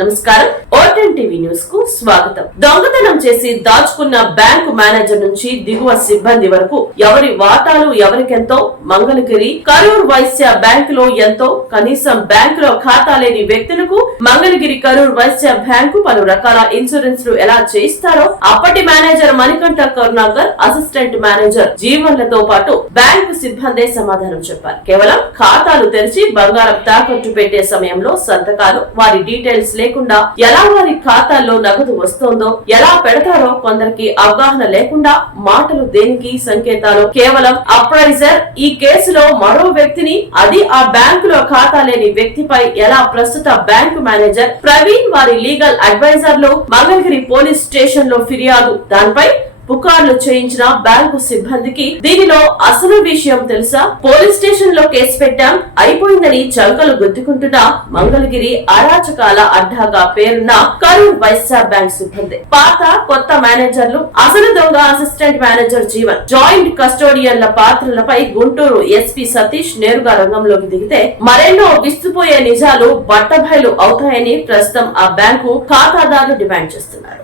నమస్కారం golden TV న్యూస్కు స్వాగతం. దొంగతనం చేసి దాచుకున్న బ్యాంకు మేనేజర్ నుంచి దిగువ సిబ్బంది వరకు ఎవరి వాటాలు ఎవరికెంతో? మంగళగిరి కరూర్ వైశ్య బ్యాంకులో ఎంతో? కనీసం బ్యాంకులో ఖాతా లేని వ్యక్తులకు మంగళగిరి కరూర్ వైశ్య బ్యాంకు పలు రకాల ఇన్సూరెన్స్లు ఎలా చేయిస్తారో అప్పటి manager Manikantha Karunakar assistant manager జీవన్లతో పాటు బ్యాంకు సిబ్బందే సమాధానం చెప్పారు. కేవలం ఖాతాలు తెరిచి బంగారం తాకట్టు పెట్టే సమయంలో సంతకాలు వారి డీటెయిల్స్ లేకుండా ఎలా వారి ఖాతాల్లో నగదు వస్తోందో ఎలా పెడతారో కొందరికి అవగాహన లేకుండా మాటలు దేనికి సంకేతాలు? కేవలం అప్రైజర్ ఈ కేసులో మరో వ్యక్తిని అది ఆ బ్యాంకులో ఖాతా లేని వ్యక్తిపై ఎలా ప్రస్తుత బ్యాంకు మేనేజర్ ప్రవీణ్ వారి లీగల్ అడ్వైజర్లు మంగళగిరి పోలీస్ స్టేషన్లో ఫిర్యాదు? దానిపై పుకార్లు చేయించిన బ్యాంకు సిబ్బందికి దీనిలో అసలు విషయం తెలుసా? పోలీస్ స్టేషన్లో కేసు పెట్టాం అయిపోయిందని చంకలు గుద్దుకుంటున్న మంగళగిరి అరాచకాల అడ్డాగా పేరున్న కరూర్ వైశ్య బ్యాంక్ సిబ్బంది. పాత కొత్త మేనేజర్లు అసలు దొంగ అసిస్టెంట్ మేనేజర్ జీవన్ జాయింట్ కస్టోడియన్ల పాత్రలపై గుంటూరు ఎస్పీ సతీష్ నేరుగా రంగంలోకి దిగితే మరెన్నో విస్తుపోయే నిజాలు బట్టబయలు అవుతాయని ప్రస్తుతం ఆ బ్యాంకు ఖాతాదారులు డిమాండ్ చేస్తున్నారు.